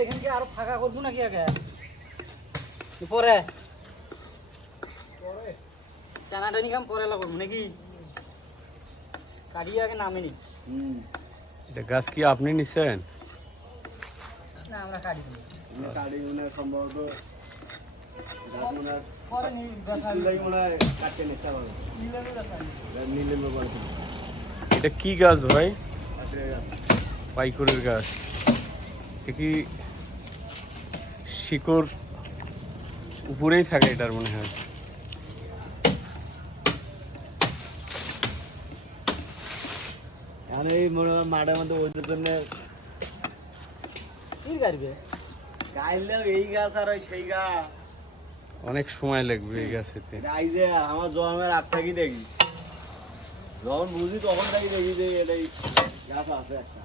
এখানকে আরো ফাঁকা করবো নাকি আগে পরে টানাটানি কাম পরে করবো নাকি কাটিয়ে আগে নামেনি এটা গাছ কি আপনি নিছেন? না আমরা কাটি কাটি মনে হয় সম্ভবত পরে কাটতে নিচ্ছে এটা কি গাছ ভাই? পাইকুরের গাছ। এটা কি শিকড় উপরেই থাকে এটার মনে হয়। এখন এই মনে হয় মাঠের মধ্যে ওদের জন্য কি গাড়বে গাইলেও এই গাছ আর ওই সেই গাছ অনেক সময় লাগবে এই গাছেতে। গাইছে আর আমার জন্মের আগ থাকি দেখি, যখন বুঝি তখন থাকি দেখি যে এটাই গাছ আছে একটা।